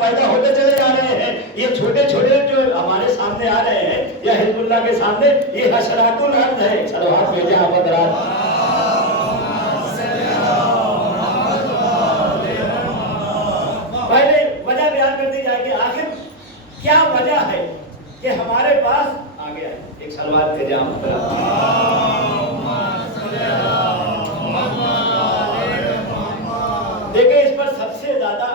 پیدا ہوتے چلے جا رہے ہیں. یہ چھوٹے چھوٹے جو ہمارے سامنے آ رہے ہیں یا حزب اللہ کے سامنے، یہ حشرات الارض ہے. صلوات بھیجیں آپ حضرات. پہلے وجہ بیان کر دی جائے کہ آخر کیا وجہ ہے کہ ہمارے پاس آ گیا ہے. ایک صلوات بھیجیں آپ حضرات. دیکھیں اس پر سب سے زیادہ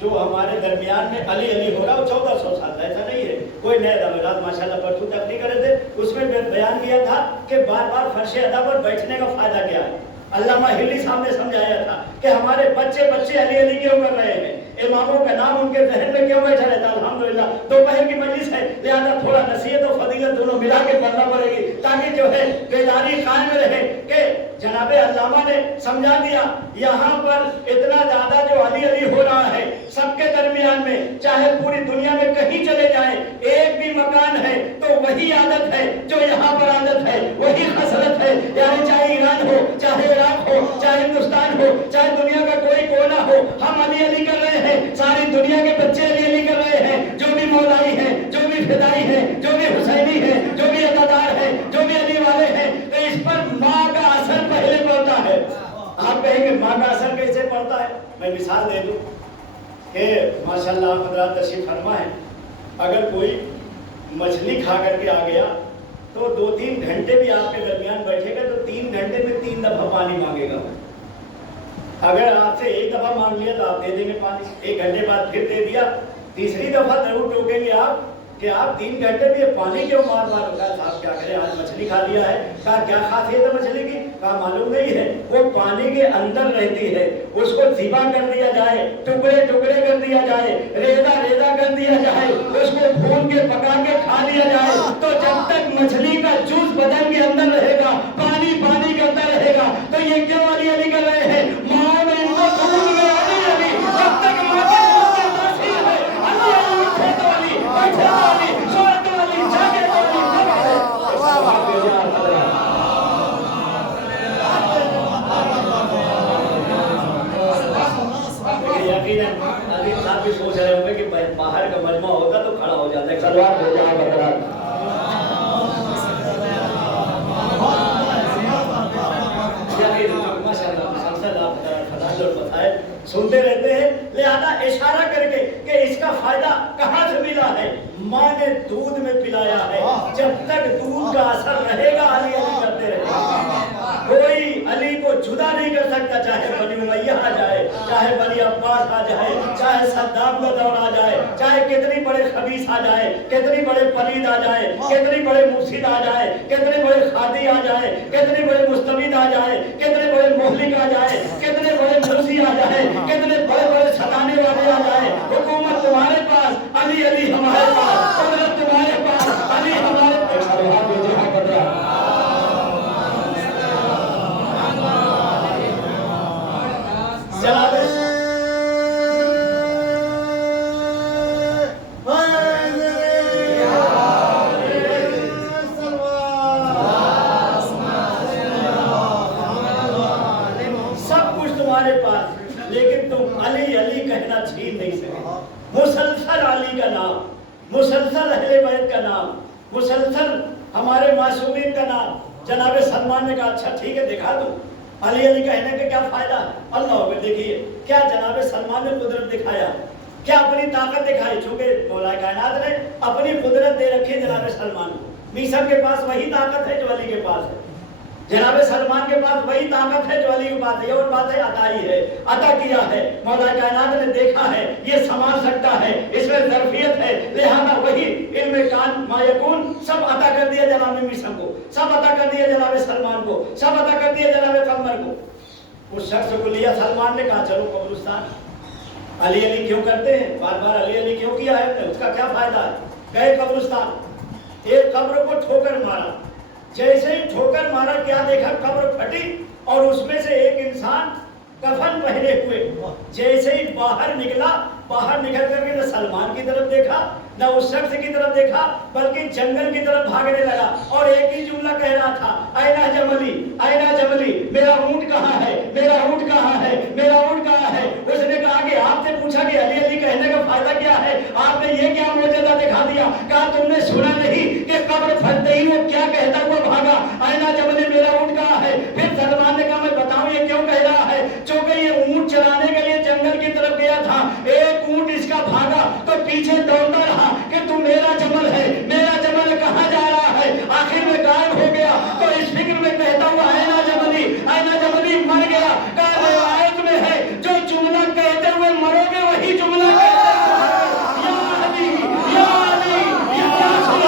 جو ہمارے درمیان میں علی علی ہو رہا وہ 1400 سال کا، ایسا نہیں ہے کوئی نئے دعویٰ. ماشاءاللہ پرسوں تقریر کر رہے تھے، اس میں بیان کیا تھا کہ بار بار فرش ادا پر بیٹھنے کا فائدہ کیا ہے. علامہ ہلی صاحب نے سمجھایا تھا کہ ہمارے بچے علی علی کیوں کر رہے ہیں، اماموں کا نام ان کے ذہن میں کیوں بیٹھا رہتا ہے. الحمدللہ دوپہر کی مجلس ہے، لہذا تھوڑا نصیحت و فضیلت دونوں ملا کے پڑھنا پڑے گی تاکہ جو ہے بیداری قائم رہے. کہ جناب علامہ نے سمجھا دیا یہاں پر اتنا زیادہ جو علی علی ہو رہا ہے سب کے درمیان میں، چاہے پوری دنیا میں کہیں چلے جائیں ایک بھی مکان ہے تو وہی عادت ہے جو یہاں پر عادت ہے، وہی خصلت ہے. یعنی چاہے ایران ہو، چاہے عراق ہو، چاہے ہندوستان ہو، چاہے دنیا کا کوئی کونا ہو، ہم علی علی کر رہے ہیں. ساری دنیا کے بچے علی علی کر رہے ہیں، جو بھی مولائی ہیں، جو بھی فدائی ہیں، جو بھی حسینی ہیں، جو بھی عزادار ہیں، جو بھی علی والے ہیں. تو اس پر ماں کا اثر پہلے پڑتا ہے. آپ کہیں گے ماں کا اثر کیسے پڑتا ہے؟ میں مثال دے دوں کہ ماشاءاللہ حضرات تشریف فرما ہے، اگر کوئی مچھلی کھا کر کے آ گیا تو 2-3 گھنٹے بھی آپ کے درمیان بیٹھے گا تو 3 گھنٹے میں 3 دفعہ پانی مانگے گا. اگر آپ سے ایک دفعہ مانگ لیا تو آپ دے دیں گے پانی، 1 گھنٹے بعد پھر دے دیا، تیسری دفعہ ضرور ٹوکیں گے آپ کہ آپ 3 گھنٹے بھی پانی کیوں مار ہوگا. صاحب کیا کریں آج مچھلی کھا لیا ہے. کہا کیا خاصیت ہے مچھلی کی؟ کہا معلوم نہیں ہے، وہ پانی کے اندر رہتی ہے، اس کو ذبح کر دیا جائے، ٹکڑے ٹکڑے کر دیا جائے، ریزہ ریزہ کر دیا جائے، اس کو بھون کے پکا کے کھا لیا جائے تو جب تک مچھلی کا جوس بدن کے اندر رہے گا پانی پانی کرتا رہے گا. تو یہ کیوں علی علی کر رہے ہیں؟ ماں نے ان کو دودھ میں علی علی، جب تک ماں کے دودھ میں تاثیر ہے علی علی، اٹھے تو علی، بیٹھے تو علی، سوئے تو علی، جاگے تو علی. یقیناً علی صاحب بھی سوچ رہے ہوں گے کہ باہر کا مجمع ہوتا تو کھڑا ہو جاتا ہے. صلوات بھیجیں آپ حضرات. سنتے رہتے ہیں، لہذا اشارہ کر کے کہ اس کا فائدہ کہاں سے ملا ہے. ماں نے دودھ میں پلایا ہے، جب تک دودھ کا اثر رہے گا علی علی کرتے رہے گا. کوئی علی کو جدا نہیں کر سکتا، چاہے بنی امیہ آ جائے، چاہے بنی عباس آ جائے، چاہے صدام کا دور آ جائے، چاہے کتنی بڑے خبیث آ جائے، کتنی بڑے پلید آ جائے، کتنی بڑے مفسد آ جائے، کتنے بڑے خادی آ جائے، کتنے بڑے مستبد آ جائے، کتنے بڑے مہلک آ جائے، کتنے بڑے مرضی آ جائے، کتنے بڑے بڑے ستانے والے آ جائے، حکومت تمہارے پاس علی علی ہمارے پاس، قدرت تمہارے پاس علی ہمارے پاس. سب کچھ تمہارے پاس، لیکن تم علی علی کہنا چھین نہیں سکے. مسلسل علی کا نام، مسلسل اہل بیت کا نام، مسلسل ہمارے معصومین کا نام. جناب سلمان نے کہا اچھا ٹھیک ہے دکھا دو علی علی کہنے کا کیا فائدہ ہے. اللہ کو دیکھیے کیا جناب سلمان نے قدرت دکھایا، کیا اپنی طاقت دکھائی. چونکہ مولا کائنات نے اپنی قدرت دے رکھی جناب سلمان کو. میسر کے پاس وہی طاقت ہے جو علی کے پاس ہے، جناب سلمان کے پاس وہی طاقت ہے جو علی کے پاس ہے. یہ اور بات ہے عطائی ہے، عطا کیا ہے. مولا کائنات نے دیکھا ہے یہ سنبھال سکتا ہے، اس میں ظرفیت ہے، لہذا وہی علم کان ما یکون سب عطا کر دیا جناب میسر کو، سب عطا کر دیا جناب سلمان کو، سب عطا کر دیا جناب قمر کو. اس شخص کو لیا سلمان نے کہا چلو قبرستان. علی علی کیوں کرتے ہیں؟ بار بار علی علی کیوں کیا ہے؟ اس کا کیا فائدہ ہے؟ گئے قبرستان، ایک قبر کو ٹھوکر مارا. جیسے ہی ٹھوکر مارا کیا دیکھا؟ قبر پھٹی اور اس میں سے ایک انسان کفن پہنے ہوئے جیسے ہی باہر نکلا، باہر نکل کر کے نہ سلمان کی طرف دیکھا نہ اس شخص کی طرف دیکھا بلکہ جنگل کی طرف بھاگنے لگا اور ایک ہی جملہ کہہ رہا تھا اینا جملی، اینا جملی، میرا اونٹ کہاں ہے، میرا اونٹ کہاں ہے، میرا اونٹ کہاں ہے. اس نے کہا کہ آپ نے پوچھا کہ علی علی کہنے کا فائدہ کہا تم نے سنا نہیں کہ قبر پھٹتے ہی وہ کیا کہتا ہوا بھاگا؟ اینا جبل میرا اونٹ کہاں ہے؟ پھر سلمان نے کہا میں بتاؤں یہ کیوں کہہ رہا ہے؟ چونکہ یہ اونٹ چرانے کے لیے جنگل کی طرف گیا تھا، ایک اونٹ اس کا بھاگا تو پیچھے دوڑتا رہا کہ تو میرا جمل ہے، میرا جمل کہاں جا رہا ہے؟ آخر میں غائب ہو گیا تو اس فکر میں کہتا ہوا اینا جبلی مر گیا۔ کہا روایت میں ہے جو جملہ کہتے ہوئے مرو گے وہی جملہ کہتے یا علی یا علی یا رسول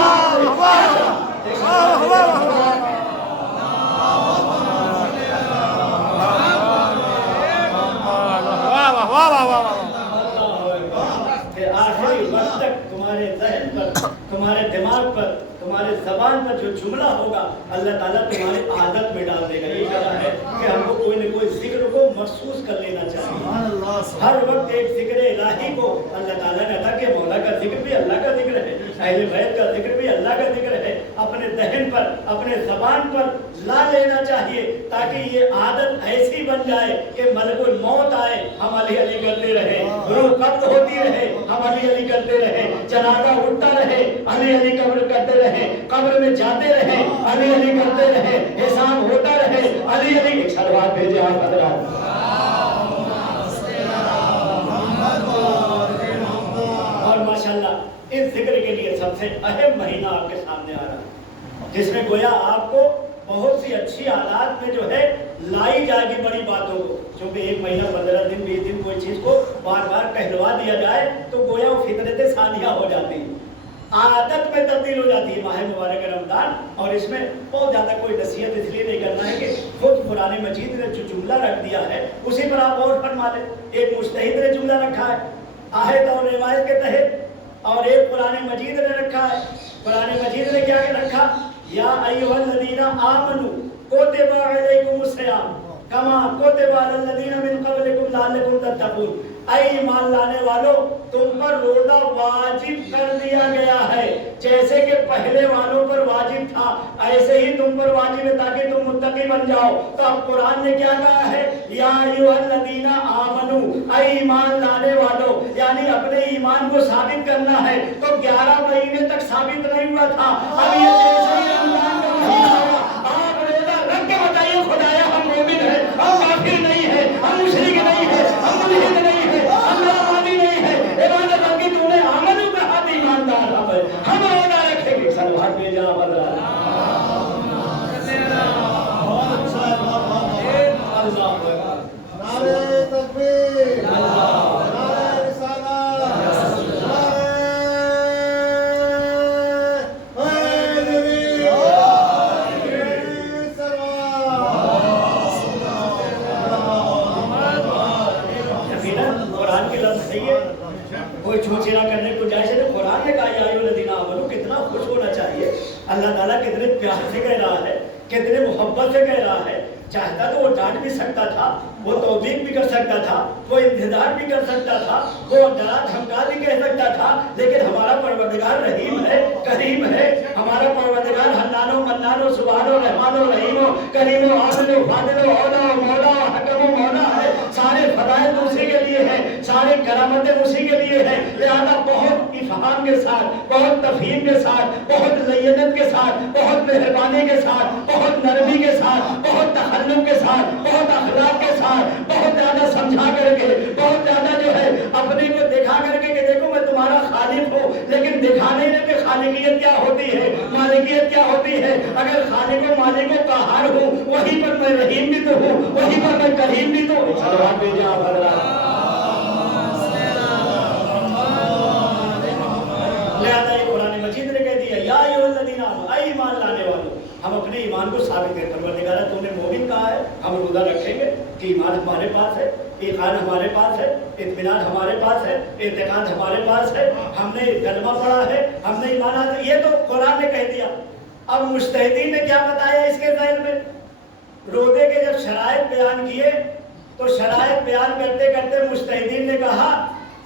آخری وقت تک تمہارے ذہن پر، تمہارے دماغ پر، تمہارے زبان پر جو جملہ ہوگا اللہ تعالیٰ تمہاری عادت میں ڈال دے گا۔ یہ کہا ہے کہ ہم کو کوئی نہ کوئی ذکر کو محسوس کر لینا چاہیے، ہر وقت ایک ذکر الہی کو اللہ تعالیٰ نے عطا کہ مولا کا ذکر بھی اللہ کا ذکر ہے، اہل بیت کا ذکر بھی اللہ کا ذکر ہے، اپنے ذہن پر، اپنے زبان پر لا لینا چاہیے تاکہ یہ عادت ایسی بن جائے کہ ملک الموت آئے ہم علی علی کرتے رہے، روح قبض ہوتی رہے ہم علی علی کرتے رہے، جنازہ اٹھتا رہے علی علی قبر کرتے رہے، قبر میں جاتے رہے علی علی کرتے رہے، حساب ہوتا رہے علی علی۔ ایک صلوات بھیجے آپ حضرات۔ اور ماشاءاللہ اس ذکر کے لیے سب سے اہم مہینہ آپ کے سامنے آ رہا ہے جس میں گویا آپ کو بہت سی اچھی حالات میں جو ہے لائی جائے گی بڑی باتوں کو، چونکہ ایک مہینہ 15 دن 20 دن کوئی چیز کو بار بار کہلوا دیا جائے تو گویا وہ فطرت ثانیہ ہو جاتی ہے، عادت میں تبدیل ہو جاتی ہے۔ ماہ مبارک رمضان اور اس میں بہت زیادہ کوئی نصیحت اس لیے نہیں کرنا ہے کہ خود قرآن مجید نے جو جملہ رکھ دیا ہے اسی پر آپ اور فرما لیں۔ ایک مجتہد نے جملہ رکھا ہے آیت اور روایت کے تحت، اور ایک قرآن مجید نے رکھا ہے۔ قرآن مجید نے کیا رکھا؟ یا ایھا الذین آمنوا کتب علیکم الصیام کما کتب علی الذین من قبلکم لعلکم تتقون۔ اے ایمان لانے والوں تم پر روزہ واجب کر دیا گیا ہے، جیسے کہ پہلے والوں پر واجب تھا ایسے ہی تم پر واجب ہے تاکہ تم متقی بن جاؤ۔ تو اب قرآن نے کیا کہا ہے؟ یا ایھا الذین آمنوا، اے ایمان لانے والوں، یعنی اپنے ایمان کو ثابت کرنا ہے۔ تو 11 مہینے تک ثابت نہیں ہوا تھا، اب یہ جیسے ہی رمضان کا مہینہ آیا آپ روزہ رکھ کے بتائیے خدایا ہم مومن ہیں، ہم کافر نہیں ہیں، ہم مشرک نہیں ہیں، ہم ملحد نہیں ہیں، ہم نافرمانی نہیں ہے، عبادت رب کی تم نے آمنو کہا تو ایماندار ہم روزہ رکھیں گے۔ صلوات بھیجا حضرات۔ نعرہ تکبیر، نعرہ رسالت، قرآن کے لفظ ہے یہ، کوئی چھوچیرا کرنے کو جائے سے قرآن نے کہا یا ایھا الذین آمنوا، کتنا خوش ہونا چاہیے۔ اللہ تعالیٰ کتنے پیار سے کہہ رہا ہے، کتنے محبت سے کہہ رہا ہے۔ چاہتا تو وہ ڈانٹ بھی سکتا تھا، وہ توبیخ بھی کر سکتا تھا، وہ انتظار بھی کر سکتا تھا، وہ ڈرا دھمکا بھی کہہ سکتا تھا، لیکن ہمارا پروردگار رحیم ہے، کریم ہے۔ ہمارا پروردگار حنان و منان و سبحان و رحمان و رحیم و کریم و عادل و فاضل و اولا و مولا و حکم و مولا ہے۔ سارے فضائل اسی کے لیے ہیں، سارے کرامتیں اسی کے لیے ہیں، لہذا بہت افہام کے ساتھ، بہت تفہیم کے ساتھ، بہت لینت کے ساتھ، بہت مہربانی کے ساتھ، بہت نرمی کے ساتھ، بہت تخلق کے ساتھ، بہت اخلاق کے ساتھ، بہت زیادہ سمجھا کر کے، بہت زیادہ جو ہے اپنے کو دکھا کر کے کہ دیکھو میں تمہارا خالق ہوں، لیکن دکھانے میں کہ خالقیت کیا ہوتی ہے، مالکیت کیا ہوتی ہے۔ اگر خالق و مالک و قہار ہوں وہیں پر میں رحیم بھی تو ہوں، وہیں پر میں کریم بھی تو ہوں۔ صلوات بھیجے آپ حضرات۔ لہذا یہ قرآن مجید نے کہہ دیا یا ایھا الذین آمنوا، اے ایمان لانے والوں، ہم اپنے ایمان کو ثابت کریں۔ پروردگار تو نے مومن کہا ہے، ہم روزہ رکھیں گے کہ ایمان ہمارے پاس ہے، ایقان ہمارے پاس ہے، اطمینان ہمارے پاس ہے، اعتقاد ہمارے پاس ہے، ہم نے کلمہ پڑھا ہے، ہم نے ایمان آتا ہے، یہ تو قرآن نے کہہ دیا۔ اب مجتہدین نے کیا بتایا اس کے ذہن میں؟ روزے کے جب شرائط بیان کیے تو شرائط بیان کرتے کرتے مجتہدین نے کہا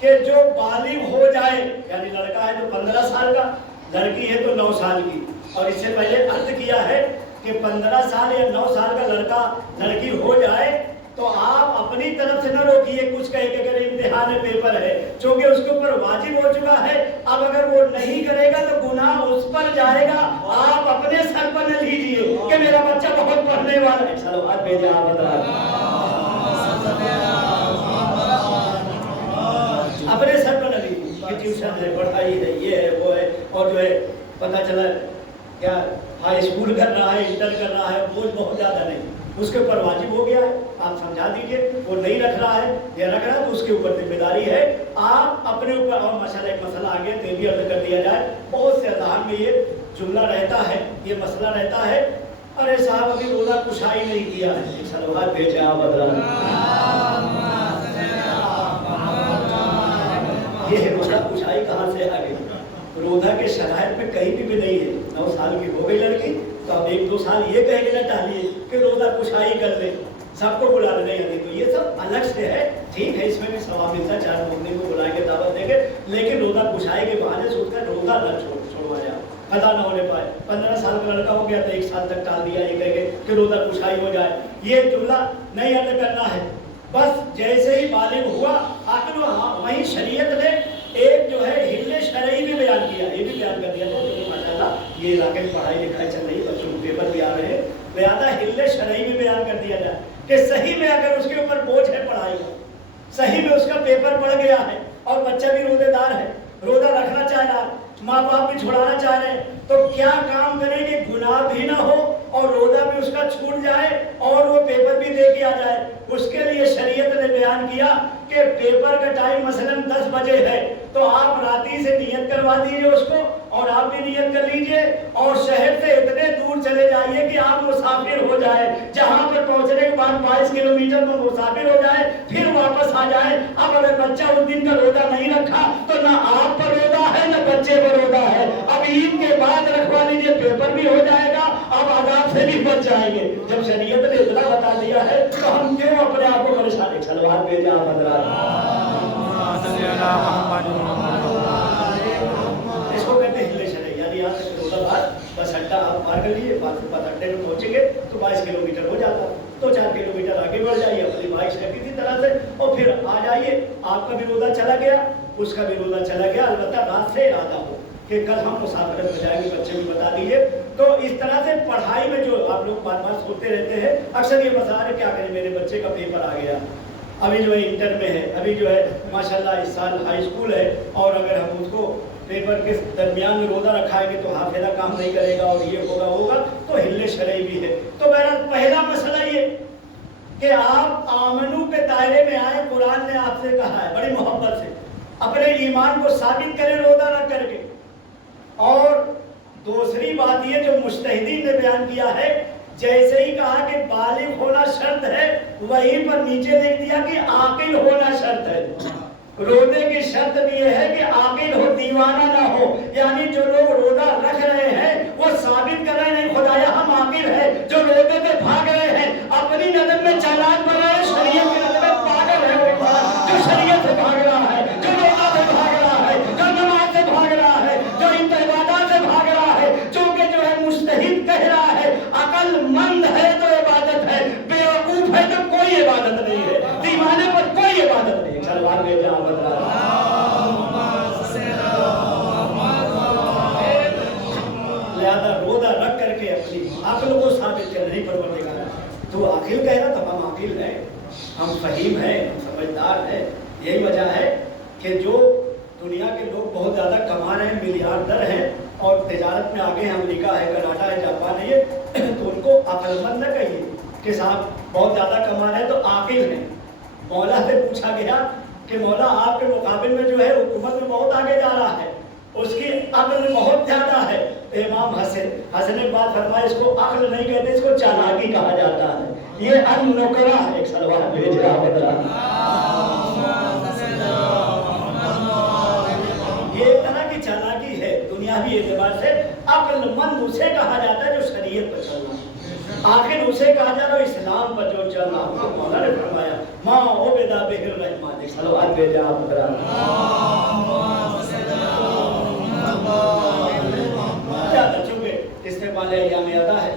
کہ جو بالغ ہو جائے، یعنی لڑکا ہے تو 15 سال کا، لڑکی ہے تو 9 سال کی، اور اس سے پہلے عرض کیا ہے کہ 15 سال یا 9 سال کا لڑکا لڑکی ہو جائے तो आप अपनी तरफ से न रोकिए कुछ कहे कि अगर इम्तिहान पेपर है, क्योंकि उसके ऊपर वाजिब हो चुका है, अब अगर वो नहीं करेगा तो गुनाह उस पर जाएगा। आप अपने सर पर न लीजिए कि मेरा बच्चा बहुत पढ़ने वाला है, चलो आज भेजा आप बता, अपने सर पर न लीजिए कि ट्यूशन है, पढ़ाई है, ये है, वो है, और जो है पता चला क्या हाई स्कूल कर रहा है, इंटर कर रहा है, बोझ बहुत ज्यादा नहीं, उसके ऊपर वाजिब हो गया है, आप समझा दीजिए। वो नहीं रख रहा है या रख रहा है तो उसके ऊपर जिम्मेदारी है, आप अपने ऊपर। और माशाल्लाह एक मसला आगे ते भी अर्ज कर दिया जाए, बहुत से अज़हान में ये जुमला रहता है, ये मसला रहता है, अरे साहब अभी रोज़ा कुशाई नहीं किया है, सलवात भेजे आप बदला, ये रोज़ा कुशाई कहाँ से आ गई? रोज़ा के शराइत में कहीं भी नहीं है। 9 साल की हो गई लड़की तो अब 1-2 साल ये कहेंगे ना टालिए कि रोज़ा कुशाई कर ले, सबको बुला ले, नहीं तो ये सब अलग से है, ठीक है, इसमें भी सवाब मिलता है, 4 महीने को बुलाएंगे, दावत देंगे, लेकिन रोज़ा कुशाई के बहाने से उसका रोज़ा न छोड़वाया, अदा न होने पाए। 15 साल का लड़का हो गया तो 1 साल तक टाल दिया, ये कहेंगे कि रोज़ा कुशाई हो जाए, ये जुमला नहीं अर्ज करना है। बस जैसे ही बालिग हुआ आखिर वहीं शरीयत ने एक जो है हिल्ले शरई भी बयान किया, ये भी बयान कर दिया था, क्योंकि माशाल्लाह ये इलाके में पढ़ाई लिखाई चल रही है, बच्चों को पेपर भी आ रहे हैं, लिहाजा हिल्ले शरई भी बयान कर दिया जाए कि सही में अगर उसके ऊपर बोझ है पढ़ाई का, सही में उसका पेपर पड़ गया है और बच्चा भी रोजेदार है, रोजा रखना चाह रहा है, माँ बाप भी छुड़ाना चाह रहे हैं, तो क्या काम करें कि गुनाह भी ना हो और रोजा भी उसका छूट जाए और वो पेपर भी दे के आ जाए। उसके लिए शरीयत ने बयान किया कि पेपर का टाइम मसलन 10 बजे है, तो आप राती से नियत करवा दीजिए उसको, और आप भी नियत कर लीजिए, और शहर से इतने दूर चले जाइए कि आप मुसाफिर हो जाए, जहां पर पहुंचने के बाद 22 किलोमीटर में मुसाफिर हो जाए, फिर वापस आ जाए। अब अगर बच्चा उस दिन का रोजा नहीं रखा तो ना आप पर रोजा है ना बच्चे पर रोजा है, अब ईद के बाद रखवा लीजिए, पेपर भी हो जाएगा, अब आजाद से भी बच जाएंगे। जब शरीयत ने इतना बता दिया है तो हम क्यों अपने आप को परेशान सलवार भेजा इसको कहते हैं हिले शरई, यानी यहाँ से फिरोजाबाद बस अड्डा आप पार कर लिए, बस अड्डे में पहुंचेंगे तो 22 किलोमीटर हो जाता, तो 4 किलोमीटर आगे बढ़ जाइए अपनी बाइक से किसी तरह से और फिर आ जाइए। आपका भी रोजा चला गया, उसका भी रोजा चला गया, अलबत्ता रात से इरादा हो कि कल हम मुसाफिरत में जाएंगे, बच्चे भी बता दीजिए। तो इस तरह से पढ़ाई में जो आप लोग बार बार सोचते रहते हैं, अक्सर ये मसला है क्या करें, मेरे बच्चे का पेपर आ गया, अभी जो है इंटर में है, अभी जो है माशाल्लाह इस साल हाई स्कूल है, और अगर हम उसको पेपर के दरमियान में रोजा रखाएंगे तो हाफिजा काम नहीं करेगा और ये होगा, तो हिल्ले शरई भी है। तो मेरा पहला मसला ये कि आप आमनू के दायरे में आए, कुरान ने आपसे कहा है बड़ी मोहब्बत से, अपने ईमान को साबित करें रोजा रख करके। और दूसरी बात ये जो मुज्तहिदीन ने बयान किया है, जैसे ही कहा कि बालिग होना शर्त है, वहीं पर नीचे लिख दिया कि आकिल होना शर्त है। रोजे की शर्त भी ये है कि आकिल हो, दीवाना ना हो, यानी जो लोग रोजा रख रहे हैं वो साबित कर रहे नहीं खुदाया हम आकिल है, जो रोजे से भाग रहे हैं अपनी नजर में चालाक बन रहे हैं, शरीयत की नजर में पागल है, जो शरीयत से भाग रहा है, जो रोजा से भाग रहा है, जो नमाज से भाग रहा है, जो इबादत से भाग रहा है, जो कि जो है मुज्तहिद कह रहा है, अक्लमंद है तो इबादत है, बेवकूफ है तो कोई इबादत नहीं है, दीवाने पर कोई इबादत नहीं। सलवार भेजा लिहाजा रोजा रख करके अपनी अक्ल को साबित कर नहीं परवरदिगार, तो आकिल कह रहा तो हम आकिल हैं, हम फहीम हैं, हम समझदार हैं। यही वजह है कि जो दुनिया के लोग बहुत ज़्यादा कमा रहे हैं, मिलियार्डर हैं और तिजारत में आगे हैं, अमेरिका है, कनाडा है, जापान है, तो उनको अक्लमंद न कहिए कि साहब बहुत ज़्यादा कमा रहे हैं तो आकिल हैं। मौला से पूछा गया कि मौला आपके मुकाबले में जो है हुकूमत में बहुत आगे जा रहा है, उसकी अक्ल बहुत ज्यादा है। इमाम हसन ने बात फरमाई, इसको अक्ल नहीं कहते, इसको चालाकी कहा जाता है। ये अन-नुकरा है। एक सलवात भेजा ये तरह की चालाकी है दुनियावी एतबार से। अक्लमंद उसे कहा जाता है जो शरीयत पर चल रहा है, आखिर उसे कहा जा रहा है इस्लाम पर जो चल रहा है। मौला ने फरमाया माँ ओबेदा बिहिर रहमान, एक सलवात भेजा चूंकि इस्तेमाल अय्याम अदा है,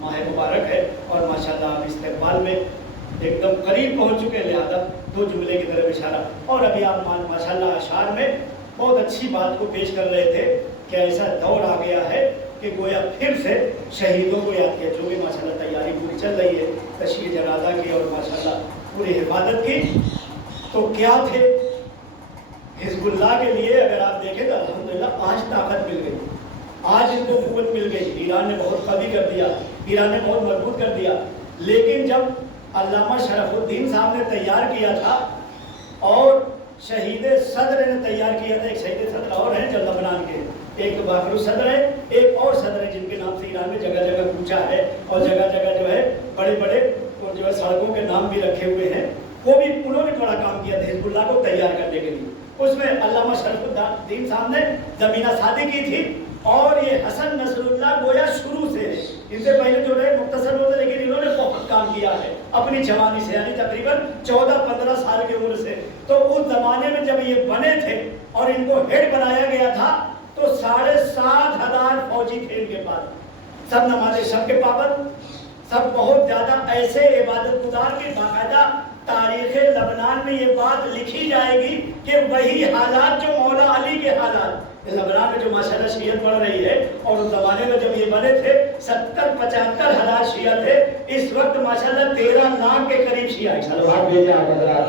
माह मुबारक है और माशाल्लाह हम इस्तेमाल में ایک دم قریب پہنچ چکے ہیں، لہٰذا دو جملے کی طرف اشارہ۔ اور ابھی آپ ماشاءاللہ اشعار میں بہت اچھی بات کو پیش کر رہے تھے کہ ایسا دور آ گیا ہے کہ گویا پھر سے شہیدوں کو یاد کیا، جو بھی ماشاءاللہ تیاری پوری چل رہی ہے تشییع جنازہ کی اور ماشاءاللہ پوری حفاظت کی۔ تو کیا تھے حزب اللہ کے لیے اگر آپ دیکھیں تو الحمدللہ آج طاقت مل گئی، آج ان کو قوت مل گئی۔ ایران نے بہت قوی کر دیا، ایران نے بہت مضبوط کر دیا، لیکن جب علامہ شرف الدین صاحب نے تیار کیا تھا اور شہید صدر نے تیار کیا تھا، ایک شہید صدر اور ہیں جو لبنان کے، ایک تو باقر صدر ہے، ایک اور صدر ہے جن کے نام سے ایران میں جگہ جگہ کوچا ہے اور جگہ جگہ جو ہے بڑے بڑے اور جو ہے سڑکوں کے نام بھی رکھے ہوئے ہیں۔ وہ بھی انہوں نے بڑا کام کیا تھا حزب اللہ کو تیار کرنے کے لیے۔ اس میں علامہ شرف الدین صاحب نے زمینہ سازی کی تھی، اور یہ حسن نصر اللہ گویا شروع سے ان سے پہلے جو رہے مختصر ہوتے، لیکن انہوں نے بہت کام کیا ہے اپنی جوانی سے، یعنی تقریباً 14-15 سال کی عمر سے۔ تو اس زمانے میں جب یہ بنے تھے اور ان کو ہیڈ بنایا گیا تھا تو 7,500 فوجی تھے ان کے پاس، سب نماز شب کے پابند، سب بہت زیادہ ایسے عبادت گزار کے باقاعدہ تاریخ لبنان میں یہ بات لکھی جائے گی کہ وہی حالات جو مولا علی کے حالات لبنان میں جو ماشاءاللہ شیعت بڑھ رہی ہے، اور اس زمانے میں جب یہ بنے تھے 70-75 ہزار شیعہ تھے، اس وقت ماشاءاللہ 13 لاکھ کے قریب شیعہ ہیں۔ سلوات بھیجیں آپ حضرات۔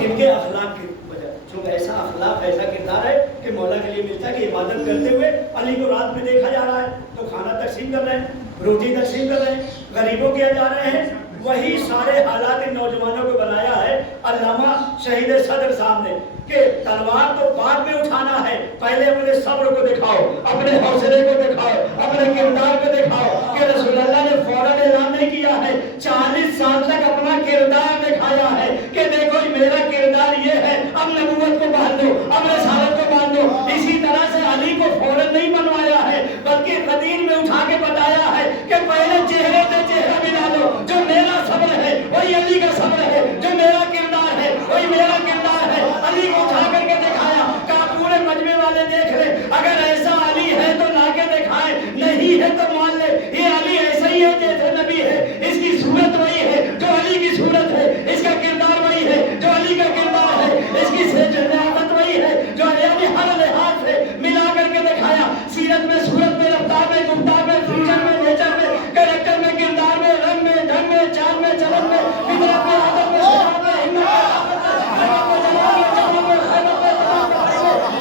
ان کے اخلاق کی وجہ، چونکہ ایسا اخلاق ایسا کردار ہے کہ مولا کے لیے ملتا ہے کہ عبادت کرتے ہوئے علی کو رات میں دیکھا جا رہا ہے تو کھانا تقسیم کر رہے ہیں، روٹی تقسیم کر رہے ہیں، غریبوں کیا جا رہے ہیں۔ وہی سارے حالات ان نوجوانوں کو بنایا ہے علامہ شہید صدر صاحب نے کہ تلوار تو بعد میں اٹھانا ہے، پہلے اپنے صبر کو دکھاؤ، اپنے حوصلے کو دکھاؤ، اپنے کردار کو دکھاؤ کہ رسول اللہ نے فوراً اعلان نہیں کیا ہے، 40 سال تک اپنا کردار دکھایا ہے کہ دیکھو میرا کردار یہ ہے، اب نبوت کو باندھ دو، اب رسالت کو باندھ دو۔ اسی طرح سے علی کو فوراً نہیں بنوایا ہے، بلکہ قدیم میں اٹھا کے بتایا ہے کہ پہلے چہرے سے چہرہ ملا دو، جو میرا صبر ہے وہی علی کا صبر ہے، جو میرا کردار ہے وہی میرا کردار ہے۔ علی کو اٹھا کر کے دکھایا، کہا پورے مجمع والے دیکھ لیں، اگر ایسا علی ہے تو لا کے دکھائے، نہیں ہے تو مان لے یہ علی ایسا ہی ہے جیسے نبی ہے، اس کی صورت وہی ہے جو علی کی صورت ہے، اس کا کردار وہی ہے جو علی کا کردار ہے، اس کی سجدت وہی ہے جو علی ہر لحاظ سے ملا کر کے دکھایا، سیرت میں، صورت میں، رفتار میں، گفتار میں، فیچر میں، نیچر میں، کریکٹر میں، کردار میں، رنگ میں، ڈھنگ میں، چال میں، چلن میں، فطرت میں، عادت میں، شراب میں، ہمت میں، حکمت میں، جلال میں، جمال میں، خیرت میں،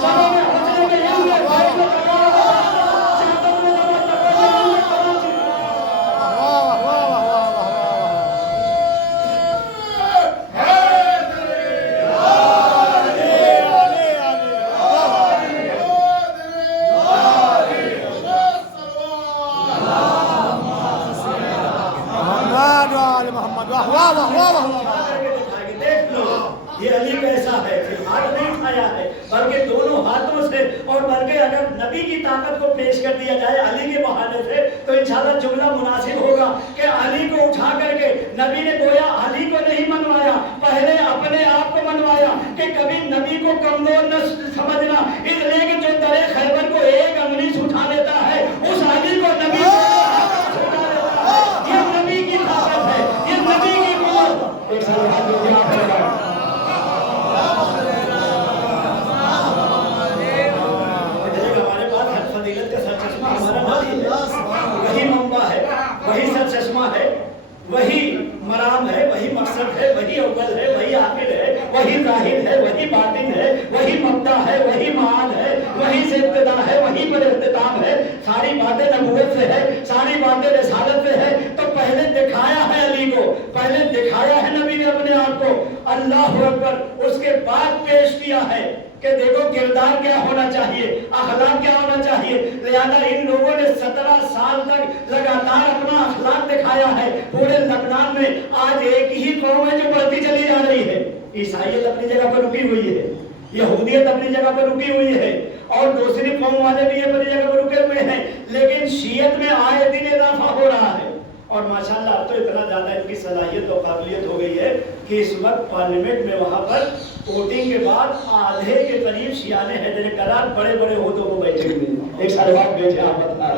جمال میں، حسن میں، علم میں، فائد میں، تقویٰ میں، شہادت میں، نماز تقویٰ میں، کراچی میں۔ دیکھ لو یہ علی کیسا ہے، ہاتھ نہیں اٹھایا ہے بلکہ دونوں ہاتھوں سے، اور بلکہ اگر نبی کی طاقت کو پیش کر دیا جائے علی کے بہانے سے تو انشاءاللہ جملہ مناسب ہوگا کہ علی کو اٹھا کر کے نبی نے گویا علی کو نہیں منوایا، پہلے اپنے آپ کو منوایا کہ کبھی نبی کو کمزور نہ سمجھنا، اس لیے کہ جو درے خیبر کو ایک انگلی سے اٹھا لیتا ہے اس علی کو نبی یہ نبی کی طاقت ہے، یہ نبی کی قوت۔ ایک سال ہاتھ میں جہاں پڑ گا ہمارے پاس ہر فضیلت کا سرچشمہ ہمارا نبی ہے، وہی منبع ہے، وہی سرچشمہ ہے، وہی مرام ہے، وہی مقصد ہے، وہی اول ہے، وہی آخر ہے، وہی ظاہر ہے، وہی باطن ہے، وہی مبدا ہے، وہی معاد ہے، وہی سے ابتدا ہے، وہی پر اختتام ہے، ساری باتیں نبوت سے ہے، ساری باتیں رسالت سے ہے۔ تو پہلے دکھایا ہے علی کو، پہلے دکھایا ہے نبی نے اپنے آپ کو، اللہ اکبر، اس کے بعد پیش کیا ہے کہ دیکھو کردار کیا ہونا چاہیے، اخلاق کیا ہونا چاہیے۔ لہذا ان لوگوں نے 17 سال تک لگاتار اپنا اخلاق دکھایا ہے۔ پورے لبنان میں آج ایک ہی قوم ہے جو بڑھتی چلی جا رہی ہے، عیسائیت اپنی جگہ پر رکی ہوئی ہے، یہودیت اپنی جگہ پر رکی ہوئی ہے، اور دوسری قوم والے بھی اپنی جگہ پر رکے ہوئے ہیں، لیکن شیعت میں آئے دن اضافہ ہو رہا ہے۔ اور ماشاءاللہ اب تو اتنا زیادہ ان کی صلاحیت و قابلیت ہو گئی ہے کہ اس وقت پارلیمنٹ میں وہاں پر ووٹنگ کے بعد آدھے کے قریب شیعہ حیدر کرار بڑے بڑے عہدوں کو بیٹھے ہوئے ہیں۔ ایک سال بعد بیٹھے آپ بتا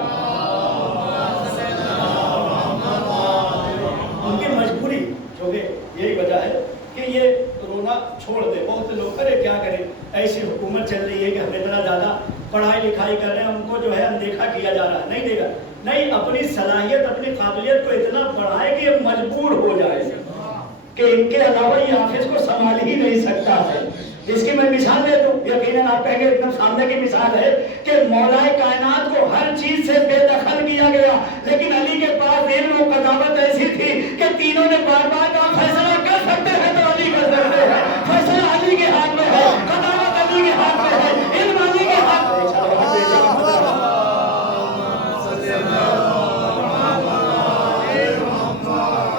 गया है कि ये रोना छोड़ दे। बहुत लोग करे क्या करें, ऐसी हुकूमत चल रही है कि हम इतना ज़्यादा पढ़ाई लिखाई कर रहे हैं, हमको जो है अनदेखा किया जा रहा है। नहीं देगा, नहीं, अपनी सलाहियत अपनी काबिलियत को इतना बढ़ाए कि ये मजबूर हो जाए कि इनके अलावा ये ऑफिस को संभाल ही नहीं सकता है। इसकी मैं मिसाल दे दूं, यकीनन आप कहेंगे एकदम सामने की मिसाल है कि मौलाए कायनात को हर चीज से बेदखल किया गया, लेकिन अली के पास इल्म और कदावत ऐसी थी कि तीनों ने बार बार कहा फैसला कर सकते हैं तो अली कर सकते हैं, फैसला अली के हाथ में है, कदावत अली के हाथ में है, इल्म अली के हाथ में है।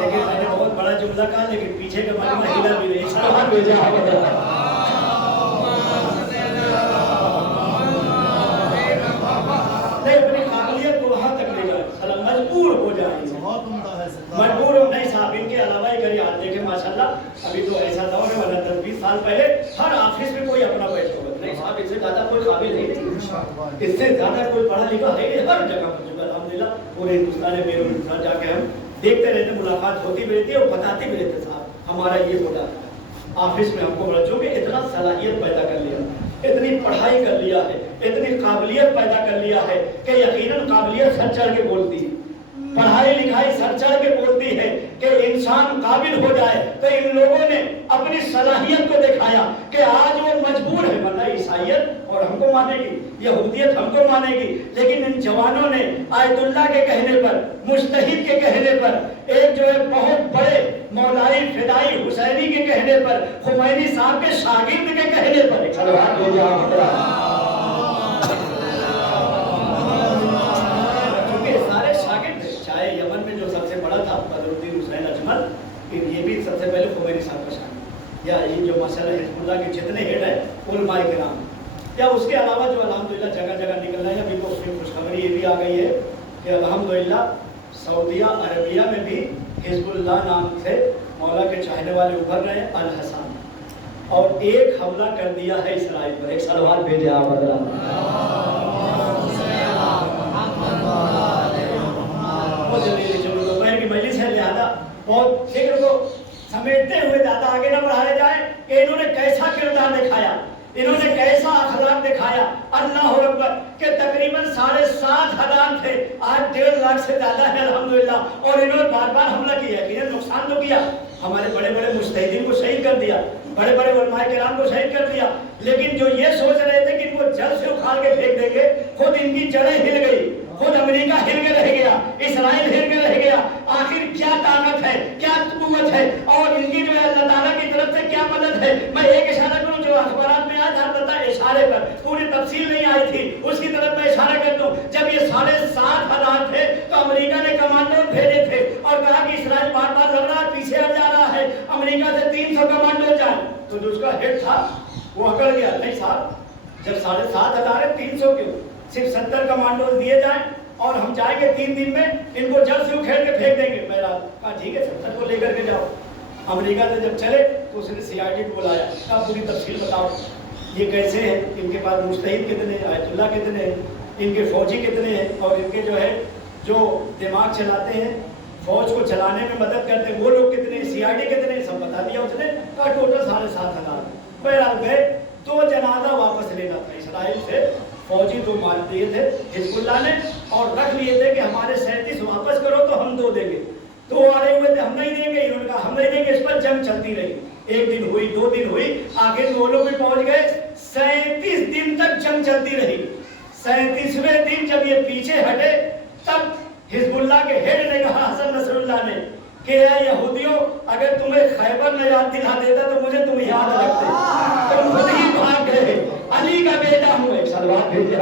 लेकिन मैंने बहुत बड़ा जुमला कहा, लेकिन पीछे के बारे में हिला भी नहीं, सलाम भेजा। मजबूर हो जाएंगे, मजबूर हो नहीं साहब। इनके अलावा ही करिए, आप देखें माशाल्लाह अभी तो ऐसा दौर है, वरना 10-20 साल पहले हर ऑफिस में कोई अपना बैठोगा नहीं साहब, इससे ज्यादा कोई काबिल है नहीं, इससे ज्यादा कोई पढ़ा लिखा है नहीं, हर जगह पर अल्हम्दुलिल्लाह पूरे हिंदुस्तान में बेरून हिंदुस्तान जाके हम देखते रहते, मुलाकात होती भी रहती है और बताते भी रहते साहब हमारा ये होता है ऑफिस में। हमको बच्चों के इतना सलाहियत पैदा कर लिया, इतनी पढ़ाई कर लिया है, इतनी काबिलियत पैदा कर लिया है कि यकीनन काबिलियत सर चढ़ के बोलती है, पढ़ाई लिखाई सर चढ़ के बोलती है कि इंसान काबिल हो जाए। तो इन लोगों ने अपनी सलाहियत को दिखाया कि आज वो मजबूर है, वरना ईसाइयत और हमको मानेगी, यहूदियत हमको मानेगी, लेकिन इन जवानों ने आयतुल्लाह के कहने पर, मुज्तहिद के कहने पर, एक जो है बहुत बड़े मौलाई फिदाई हुसैनी के कहने पर, खुमैनी साहब के शागिर्द के कहने पर यमन में जो सबसे बड़ा था बदरुद्दीन हुसैन अजमल, ये भी सबसे पहले खुमैनी साहब का शागिर्द, या ये जो माशाअल्लाह हिजबुल्लाह के जितने हेड हैं उलमाए किराम, या उसके अलावा जो अल्हम्दुलिल्लाह जगह जगह निकल रहे हैं। अभी तो उसमें खुशखबरी ये भी आ गई है कि अल्हम्दुलिल्लाह सऊदिया अरबिया में भी हिजबुल्लाह नाम से मौला के चाहने वाले उभर रहे हैं, अल हसन, और एक हमला कर दिया है इसराइल पर। एक सलवार भेजे आप दोपहर की मजलिस है, लिहाजा बहुत फिक्र को समेटते हुए ज्यादा आगे न बढ़ाया जाए कि इन्होंने कैसा किरदार दिखाया, इन्होंने कैसा अखलाक दिखाया। अल्लाह अकबर के तकरीबन 7,500 थे, आज 1.5 लाख से ज्यादा है अल्हम्दुलिल्लाह, और इन्होंने बार बार हमला किया, इन्हें नुकसान तो किया, हमारे बड़े बड़े मुज्तहिदीन को शहीद कर दिया, बड़े बड़े उलमाए किराम को शहीद कर दिया, लेकिन जो ये सोच रहे थे कि इनको जड़ से उखाड़ के फेंक देंगे, खुद इनकी जड़ें हिल गई, खुद अमेरिका हिल के रह गया, इसराइल हिल के रह गया। आखिर क्या ताकत है, क्या कुव्वत है, और इनकी जो है अल्लाह ताला की तरफ से क्या मदद है। मैं एक इशारा करूं जो अखबारात में आया था, पता इशारे पर, पूरी तफसील नहीं आई थी, उसकी तरफ मैं इशारा कर दूं। जब ये 7,500 थे तो अमेरिका ने कमांडो भेजे थे और कहा कि इसराइल बार बार लड़ रहा है, पीछे हट जा रहा है, अमेरिका से 300 कमांडो जाए। तो जो उसका हेड था वो अकड़ गया, नहीं साहब जब 7,500 है 300 क्यों, सिर्फ 70 कमांडो दिए जाएं और हम जाएंगे 3 दिन में, इनको जड़ से उखेड़ के फेंक देंगे। मैं कहा ठीक है 70 को लेकर के जाओ। अमेरिका से जब चले तो उसने CID को बुलाया, कहा पूरी तफसील बताओ, ये कैसे है, इनके पास मुज्तहिद कितने, आयतुल्लाह कितने हैं, इनके फौजी कितने हैं, और इनके जो है जो दिमाग चलाते हैं, फौज को चलाने में मदद करते हैं, वो लोग कितने, CID कितने, सब बता दिया उसने। कहा टोटल 7,500। बहरहाल गए, 2 जनाजा वापस लेना था इसराइल से, फौजी 2 मार दिए थे हिजबुल्लाह ने, और रख लिए थे कि हमारे 37 वापस करो तो हम 2 देंगे। 2 आ रहे हुए थे, हम नहीं देंगे, इन्होंने कहा हम नहीं देंगे। इस पर जंग चलती रही, 1 दिन हुई, 2 दिन हुई, आखिर 2 लोग भी पहुंच गए। 37 दिन तक जंग चलती रही। 37वें दिन जब ये पीछे हटे तब हिजबुल्लाह के हेड ने कहा, हसन नसरुल्लाह ने, कि यहूदियों अगर तुम्हें खैबर न याद दिला देता तो मुझे तुम याद रखते, तुम खुद ही भाग गए, अली का बेटा हूँ। एक सलवार भेजे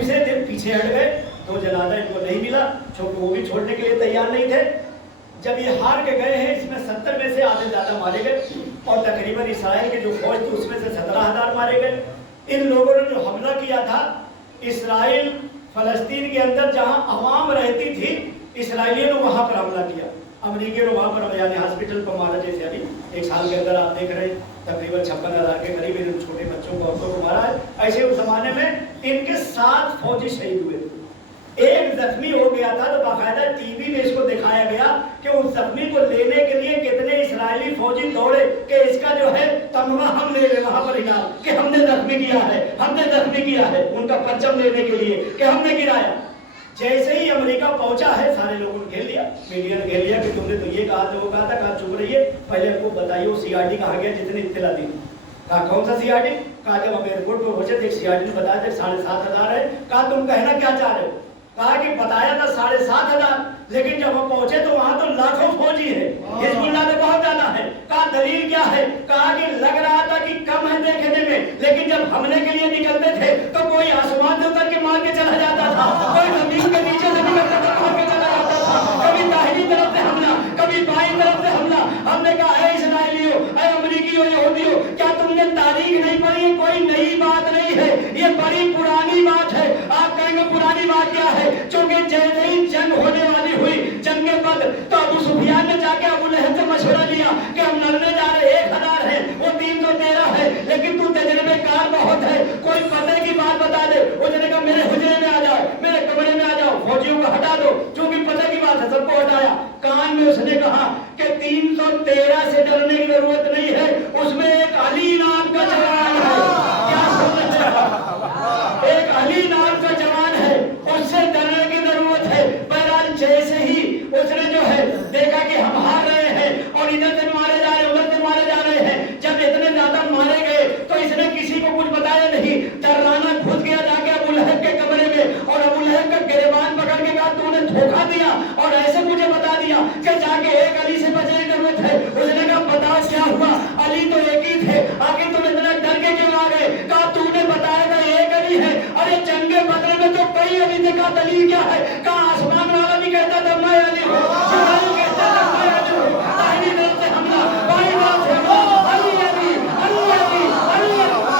से दिन पीछे हट गए, 2 जनाजा इनको नहीं मिला, वो भी छोड़ने के लिए तैयार नहीं थे। जब ये हार के गए हैं, इसमें 70 में से आधे ज्यादा मारे गए, और तकरीबन इसराइल के जो फौज थी उसमें से 17,000 मारे गए। इन लोगों ने जो हमला किया था, इसराइल फलस्तीन के अंदर जहां अवाम रहती थी, इसराइलियों ने वहां पर हमला किया, अमेरिकी ने वहां पर यानी हॉस्पिटल पर मारा। जैसे अभी 1 साल के अंदर आप देख रहे हैं तकरीबन 56,000 के करीब इन छोटे बच्चों को, औरतों को मारा है। ऐसे उस जमाने में इनके 7 फौजी शहीद हुए थे, ایک زخمی ہو گیا تھا تو باقاعدہ ٹی وی میں اس کو دکھایا گیا کہ اس زخمی کو لینے کے لیے کتنے اسرائیلی فوجی دوڑے کہ اس کا جو ہے تمغہ ہم لے لیں وہاں پر انعام کہ ہم نے زخمی کیا ہے، ہم نے زخمی کیا ہے، ان کا پرچم لینے کے لیے کہ ہم نے گرایا۔ جیسے ہی امریکہ پہنچا ہے سارے لوگوں نے گھیر لیا، میڈیا نے گھیر لیا کہ تم نے تو یہ کہا تھا وہ کہا تھا، کہا چپ رہیے پہلے ہم کو بتائیے وہ سی آر ڈی کہاں گیا جتنی اطلاع دی۔ کہا کون سا سی آر ڈی؟ کہا جب ہم ایئرپورٹ پہ پہنچے ایک سی آر ڈی نے بتایا تھا 7,500 ہے۔ کہا تم کہنا کیا چاہ رہے ہو؟ کہا کہ بتایا تھا 7,500 لیکن جب ہم پہنچے تو وہاں تو لاکھوں فوجی ہے، حزب اللہ نے بہت زیادہ ہے۔ کہا دلیل کیا ہے؟ کہا کہ لگ رہا تھا کہ کم ہے دیکھنے میں، لیکن جب حملے کے لیے نکلتے تھے تو کوئی آسمان سے اتر کے مار کے چلا جاتا تھا، کوئی زمین کے نیچے سے نکلتا تھا مار کے چلا جاتا تھا، کبھی داہنی طرف سے حملہ کبھی بائیں طرف سے حملہ۔ ہم نے کہا اے اسرائیلیوں، اے امریکیوں، یہودیوں، کیا تم نے تاریخ نہیں پڑھی؟ یہ کوئی نئی بات نہیں ہے، یہ بڑی پرانی بات ہے۔ آپ کہیں گے پرانی بات کیا ہے؟ چونکہ جیسے ہی جنگ ہونے والی ہوئی جنگ بدر تو ابو سفیان نے جا کے ابو لہب سے مشورہ لیا کہ ہم لڑنے جا رہے 1,000 ہے، وہ 313 ہے، لیکن تو تجربے کار بہت ہے، کوئی پتہ کی بات بتا دے۔ اس نے کہا میرے حجرے میں آ جاؤ، میرے کمرے میں آ جاؤ، فوجیوں کو ہٹا دو، چونکہ پتہ کی بات ہے سب کو ہٹایا۔ کان میں اس نے کہا کہ 313 سے ڈرنے کی ضرورت نہیں ہے، اس میں ایک علی نام کا جوان ہے۔ کیا سن رہے ہیں؟ ایک علی نام کا جوان ہے، اس سے ڈرنے کی ضرورت ہے۔ بہرحال جیسے ہی اس نے جو ہے دیکھا کہ ہم ہار رہے ہیں اور ادھر سے مارے جا رہے ہیں ادھر سے مارے جا رہے ہیں، جب اتنے زیادہ مارے گئے تو اس نے کسی کو کچھ بتایا نہیں، ڈرانا گھس گیا جا کے ابو لہب کے کمرے میں اور ابو لہب کا گریبان پکڑ کے کہا تو نے دھوکہ دیا اور ایسے مجھے بتا دیا کہ جا کے ایک علی سے بچنے کی ضرورت ہے۔ اس نے کہا بتاؤ کیا ہوا؟ علی تو ایک ہی تھے، آخر تم اتنا ڈر کے کیوں آ گئے؟ کہا تو نے بتایا تھا ایک علی ہے، ارے جنگ بدر میں تو کئی علی تھے۔ کہا دلیل کیا ہے؟ کہا آسمان والا بھی کہتا تھا میں علی ہوں، جبرائیل کہتا تھا میں علی ہوں، داہنی طرف سے حملہ بائیں طرف سے حملہ، علی علی علی علی علی علی۔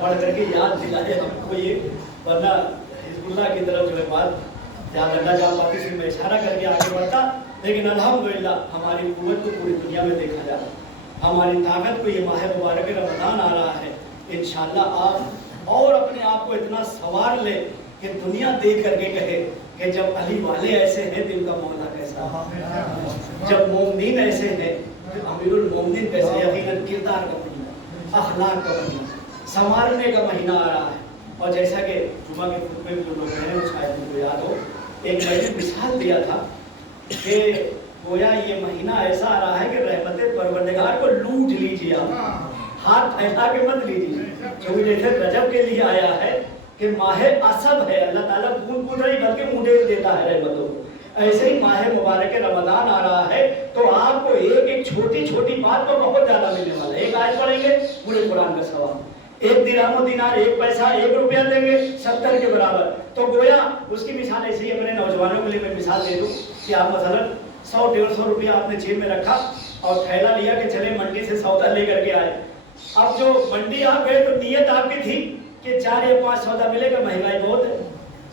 پڑھ کر کے یاد دلائے ہم کو یہ، ورنہ حزب اللہ کی طرف جو ہے بات یاد اللہ جا پاتی سے میں اشارہ کر کے آگے بڑھتا، لیکن الحمدللہ ہماری قوت کو پوری دنیا میں دیکھا جا رہا ہے، ہماری طاقت کو یہ ماہ مبارک رمضان آ رہا ہے، انشاءاللہ آپ اور اپنے آپ کو اتنا سنوار لے کہ دنیا دیکھ کر کے کہے کہ جب علی والے ایسے ہیں تو ان کا مولا کیسا ہے، جب مومنین ایسے ہیں تو امیر المومنین کیسے، یقیناً کردار کا مہینہ، اخلاق کا مہینہ، سنوارنے کا مہینہ آ رہا ہے۔ اور جیسا کہ جمعہ کے خطبے میں جو لوگ ہیں اس شاید ان کو یاد ہو، ایک میں نے مثال دیا تھا کہ گویا یہ مہینہ ایسا آ رہا ہے کہ رحمت پروردگار کو لوٹ لیجیے، آپ ہاتھ پھیلا کے مت لیجیے، کیونکہ جیسے رجب کے لیے آیا ہے کہ ماہ عصب ہے، اللہ تعالیٰ بوند بوند نہیں بلکہ منڈیل دیتا ہے رحمتوں کو، ایسے ہی ماہ مبارک رمضان آ رہا ہے تو آپ کو ایک ایک چھوٹی چھوٹی بات پر بہت زیادہ ملنے والا ہے۔ ایک آیت پڑھیں گے پورے قرآن کا ثواب، ایک درہم و دینار، ایک پیسہ، 1 روپیہ دیں گے 70 کے برابر۔ تو گویا اس کی مثال ایسے ہی اپنے نوجوانوں کے لیے میں مثال دے دوں کہ آپ مثلا 100-150 روپیہ آپ نے جیب میں رکھا اور تھیلا لیا کہ چلے منڈی سے سودا لے کر کے آئے۔ اب جو منڈی آپ گئے تو نیت آپ کی تھی کہ 4 یا 5 سودا ملے گا، مہنگائی بہت ہے،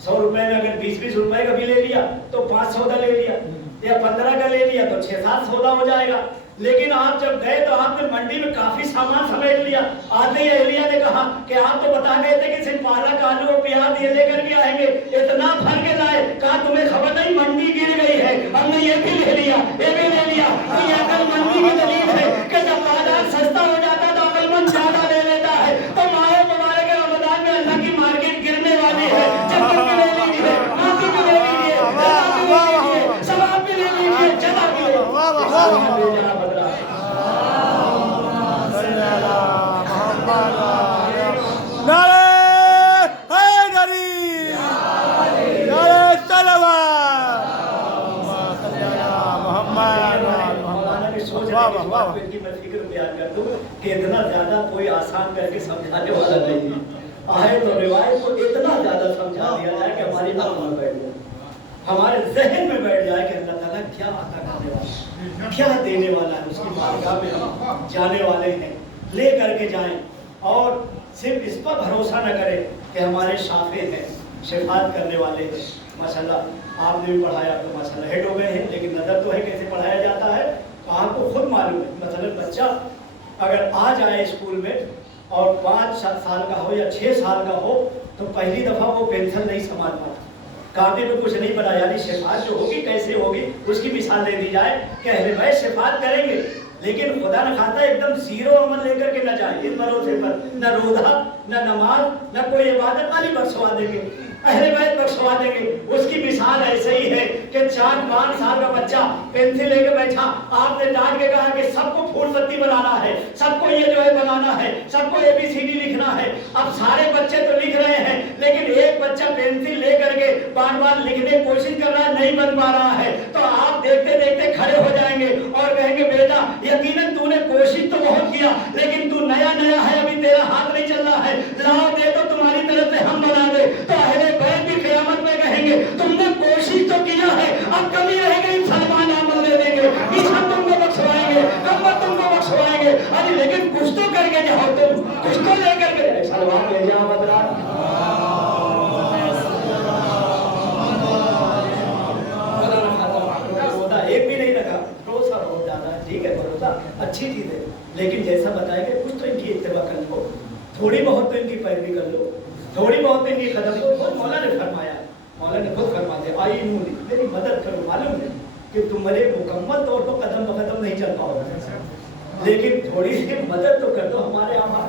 100 روپے میں اگر 20-20 روپے کا بھی لے لیا تو 5 سودا لے لیا، یا 15 کا لے لیا تو 6-7 سودا ہو جائے گا۔ لیکن آپ جب گئے تو آپ نے منڈی میں کافی سامان سمیٹ لیا۔ آدمی اہلیہ نے کہا کہ آپ تو بتا گئے تھے کہ صرف پالک، آلو اور پیاز یہ لے کر کے آئیں گے، اتنا بھر کے لائے۔ کہا تمہیں خبر نہیں منڈی گر گئی ہے، ہم نے یہ بھی لے لیا، یہ بھی لے لیا۔ تو یہ عقل مندی کی دلیل ہے کہ جب بازار سستا ہو جاتا تو عقل مند زیادہ لے لیتا ہے۔ تو ماہ مبارک رمضان میں اللہ کی مارکیٹ گرنے والی ہے، چکر بھی لے لیجیے، ماتی بھی لے لیجیے، ثواب بھی لے لیجیے، جزا بھی لے لیجیے۔ اتنا زیادہ کوئی آسان کر کے سمجھانے والا نہیں ہے، آیت اور روایت کو اتنا زیادہ سمجھا دیا جائے کہ ہماری عقل میں بیٹھ جائے، ہمارے ذہن میں بیٹھ جائے کہ اللہ تعالیٰ کیا عطا کرنے والا ہے۔ क्या देने वाला है, उसकी बारगाह में हम जाने वाले हैं, ले करके जाएं। और सिर्फ इस पर भरोसा न करें कि हमारे शाफे हैं, शिफात करने वाले हैं। माशाल्लाह आपने भी पढ़ाया तो माशाल्लाह हेड हो गए हैं, लेकिन नज़र तो है कैसे पढ़ाया जाता है आपको खुद मालूम है। मतलब बच्चा अगर आ जाए स्कूल में और 5-7 साल का हो या 6 साल का हो तो पहली दफ़ा वो पेंसिल नहीं संभाल पाता, काफी में कुछ नहीं पड़ा, यानी शिफात जो होगी कैसे होगी उसकी मिसाल दे दी जाए कि अहले बैत शिफात करेंगे, लेकिन खुदा न खाता एकदम जीरो अमल लेकर के न जाए इस भरोसे पर, न रोज़ा न नमाज न कोई इबादत वाली बख्शवा देंगे, अहले बैत बख्शवा देंगे। उसकी मिसाल ऐसे ही है कि 4-5 साल का बच्चा पेंसिल लेके बैठा, आपने डांट के कहा कि सबको फूल पत्ती बनाना है, सबको ये जो है बनाना है, सबको ABCD लिखना है। अब सारे बच्चे तो लिख रहे हैं, लेकिन एक बच्चा पेंसिल ले करके बार बार लिखने की कोशिश कर रहा है, नहीं बन पा रहा है, तो आप देखते देखते खड़े हो जाएंगे और कहेंगे बेटा यकीनन तूने कोशिश तो बहुत किया, लेकिन तू नया नया है, अभी तेरा हाथ नहीं चल रहा है, लाओ दे तो तुम्हारी तरफ से हम बना दे। तो अहले बैत भी क़यामत में कहेंगे तुमने कोशिश तो किया है, अब कमी रह गई, सलमान अमल दे देंगे, ईसा तुमको बख्शवाएंगे, कम्मत तुमको बख्शवाएंगे, अरे लेकिन कुछ तो करके जाओ, तुम कुछ तो लेकर के सलमान ले जाओ बदला। एक भी नहीं रखा, भरोसा बहुत ज्यादा है, ठीक है भरोसा अच्छी चीज है, लेकिन जैसा बताएंगे कुछ तो इनकी इत्तेबा कर लो, थोड़ी बहुत तो इनकी पैरवी कर लो, थोड़ी बहुत इनकी कदम लो। मौला ने फरमाया, मौला ने खुद फरमा दिया आई नूनी मेरी मदद करो, मालूम है कि तुम्हारे मुकम्मल तौर पर कदम ब कदम नहीं चल पाओगे, लेकिन थोड़ी सी मदद तो कर दो, हमारे यहाँ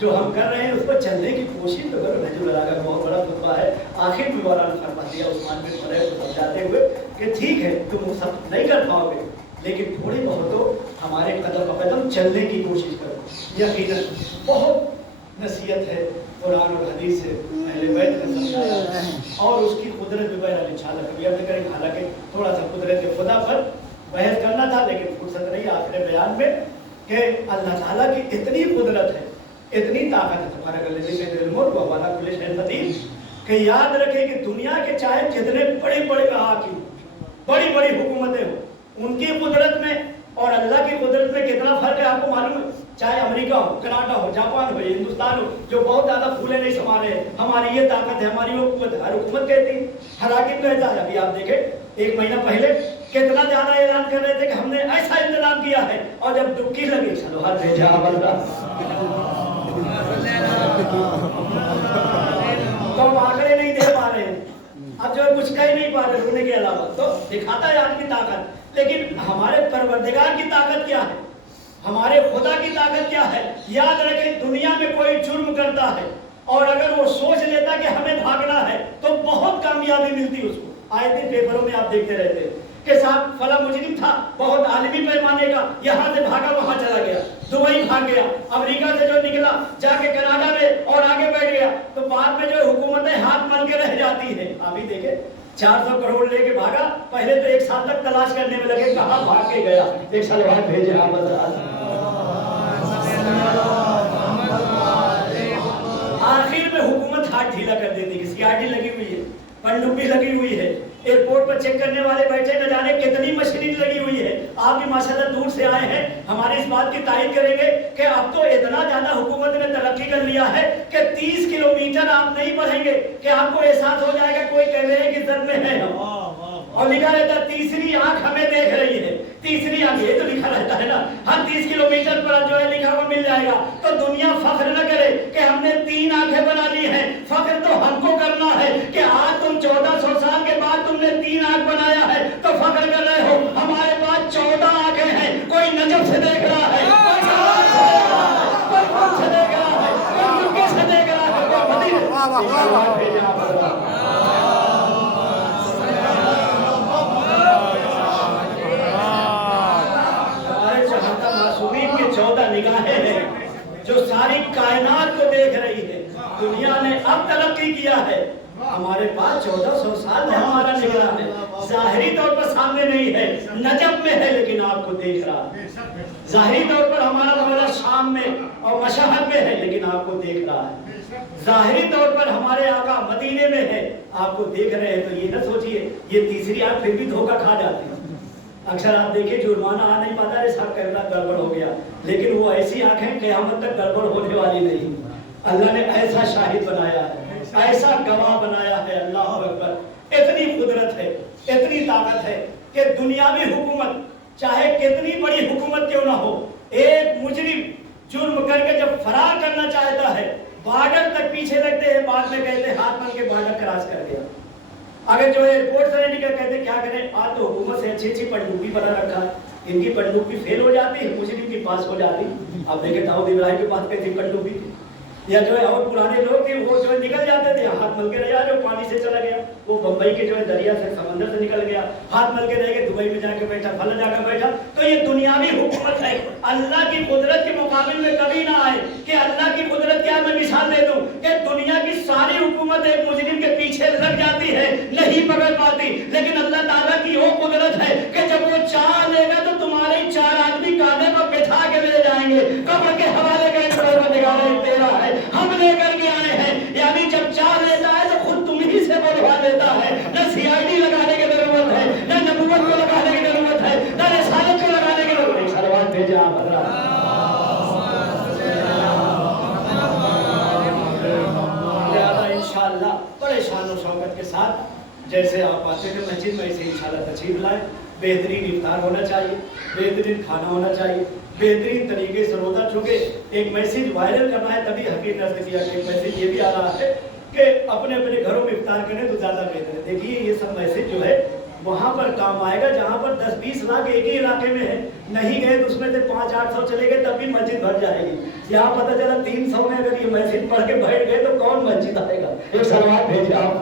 जो हम कर रहे हैं उस पर चलने की कोशिश तो करो। नजरुल्लाह का बहुत बड़ा खुतबा है, आखिर में मौला ने फरमा दिया उस्मान बिन मलैक को समझाते हुए कि ठीक है तुम सब नहीं कर पाओगे, लेकिन थोड़ी बहुत तो हमारे कदम ब कदम चलने की कोशिश करो। यकीनन बहुत नसीहत है कुरान और हदीस से अहले बैत ने समझाया और उसकी कुदरत भी बयान इंशाअल्लाह कभी अर्ज करेंगे। हालांकि थोड़ा सा कुदरत खुदा पर बहस करना था, लेकिन फुर्सत नहीं आखिर बयान में कि अल्लाह ताला की इतनी कुदरत है, इतनी ताकत है तुम्हारे गले में वो हमारा कुल शैइन कदीर कि याद रखें कि दुनिया के चाहे जितने बड़े बड़े हाकिम बड़ी बड़ी हुकूमतें हो, उनकी कुदरत में और अल्लाह की कुदरत में कितना फर्क है आपको मालूम है। चाहे अमेरिका हो, कनाडा हो, जापान हो, हिंदुस्तान हो, जो बहुत ज्यादा फूले नहीं समा रहे, हमारी ये ताकत है, हमारी वो कुव्वत है, हर हुकूमत कहती है, हर हाकिम कहता है। अभी आप देखें 1 महीना पहले कितना ज्यादा ऐलान कर रहे थे कि हमने ऐसा इंतजाम किया है, और जब डुबकी लगी चलो हाथ भेजा तो हम आंकड़े नहीं दे पा रहे हैं, अब जो है कुछ कह नहीं पा रहे रोने के अलावा, तो दिखाता है आदमी ताकत, लेकिन हमारे परवरदिगार की ताकत क्या है, हमारे खुदा की ताकत क्या है। याद रखें दुनिया में कोई जुर्म करता है और अगर वो सोच लेता कि हमें भागना है तो बहुत कामयाबी मिलती उसको। आए दिन पेपरों में आप देखते रहते हैं कि साहब फला मुजरिम था बहुत आलमी पैमाने का, यहाँ से भागा वहां चला गया, दुबई भाग गया, अमेरिका से जो निकला जाके कनाडा में और आगे बैठ गया, तो बाद में जो हुकूमतें हाथ मल के रह जाती है। आप ही देखे 400 करोड़ लेके भागा, पहले तो 1 साल तक तलाश करने में लगे कहाँ भाग के गया, 1 साल बाद भेजे आखिर में हुकूमत हाथ ढीला कर देती है। सिक्योरिटी लगी हुई है, पनडुब्बी लगी हुई है, एयरपोर्ट पर चेक करने वाले बैठे, न जाने कितनी मशीनरी लगी हुई है। आप भी माशाल्लाह दूर से आए हैं, हमारे इस बात की तारीफ करेंगे कि अब तो इतना ज्यादा हुकूमत ने तरक्की कर लिया है कि 30 किलोमीटर आप नहीं बढ़ेंगे कि आपको एहसास हो जाएगा कोई कैमरे की जद में है, और लिखा रहता है तीसरी आंख हमें देख रही है, तीसरी आंख, ये तो लिखा रहता है ना, हर 30 किलोमीटर पर जो है लिखा हुआ मिल जाएगा। तो दुनिया फख्र न करे कि हमने 3 आंखें बना ली हैं, फख्र तो हमको करना है कि आज तुम 1400 साल के बाद तुमने 3 आंख बनाया है, तो फख्र कर रहे हो। हमारे पास 14 आंखें हैं, कोई नजब से देख रहा है, कोई से देख रहा है, कोई मुक्के से देख रहा है, निगाहें हैं जो सारी कायनात को देख रही है। दुनिया ने अब तरक्की किया है, हमारे पास 1400 साल में हमारा निगाह है, जाहिरी तौर पर सामने नहीं है, नजब में है, लेकिन आपको देख रहा है। जाहिरी तौर पर हमारा मौला शाम में और मशहद में है, लेकिन आपको देख रहा है। जाहिरी तौर पर हमारे आका मदीने में है, आपको देख रहे हैं। तो ये न सोचिए ये तीसरी आंख फिर भी धोखा खा जाती है, अक्सर आप देखिए जुर्माना आ नहीं पाता है, साहब कैमरा गड़बड़ हो गया, लेकिन वो ऐसी आंखें क़यामत तक गड़बड़ होने वाली नहीं। अल्लाह ने ऐसा शाहिद बनाया है, ऐसा गवाह बनाया है। अल्लाह अकबर। इतनी कुदरत है, इतनी ताकत है कि दुनियावी हुकूमत चाहे कितनी बड़ी हुकूमत क्यों ना हो, एक मुजरिम जुर्म करके जब फरार करना चाहता है, बॉर्डर तक पीछे रखते हैं, बाद में कहते हैं हाथ मल के बॉर्डर क्रॉस कर गया। अगर जो एयरपोर्ट से निकल कहते क्या करें, आज तो हुकूमत से अच्छी पनडुब्बी बना रखा है, इनकी पनडुब्बी फेल हो जाती है, मुजरिम की पास हो जाती। अब देखे दाऊद इब्राहिम के पास कैसी पनडुब्बी थी, या जो है और पुराने लोग थे वो जो है निकल जाते थे, हाथ मल के रह जा, जो पानी से चला गया, वो बंबई के जो है दरिया से समंदर से निकल गया, हाथ मल के रह गए, दुबई में जाके बैठा, फल जाकर बैठा। तो ये दुनियावी हुकूमत है, अल्लाह की कुदरत के मुकाबले में कभी ना आए कि अल्लाह की कुदरत क्या। मैं मिसाल दे दूं कि दुनिया की सारी हुकूमत एक मुजरिम के पीछे लग जाती है, नहीं पकड़ पाती, लेकिन अल्लाह ताला की वो कुदरत है कि जब वो चाह लेगा तो तुम्हारे 4 आदमी कांधे पर बिठा के ले जाएंगे, कब्र के हवाले का तेरा है, हम लेकर के आए हैं। यानी जब चाह लेता है तो खुद तुम ही से बढ़वा देता है। न सीआईडी लगाने की जरूरत है, न नबूवत को लगाने की जरूरत है, न रिसालत को लगाने की जरूरत है। सलवात भेजा आप हज़रात। इंशाअल्लाह बड़े शान और शौकत के साथ जैसे आप आते थे मस्जिद में, ऐसे इंशाअल्लाह तशरीफ लाए। बेहतरीन इफ्तार होना चाहिए, बेहतरीन खाना होना चाहिए, बेहतरीन तरीके से रोज़ा। चूँकि एक मैसेज वायरल करना है, तभी हकीर नस्ल किया कि एक मैसेज ये भी आ रहा है कि अपने अपने घरों में इफ्तार करें तो ज़्यादा बेहतर है। देखिए ये सब मैसेज जो है वहाँ पर काम आएगा जहाँ पर 10-20 लाख एक ही इलाके में है, नहीं गए तो उसमें से 500-800 चले गए तब भी मस्जिद भर जाएगी। यहाँ पता चला 300 में अगर ये मैसेज पढ़ के बैठ गए तो कौन मस्जिद आएगा। एक सलवात भेजे आप।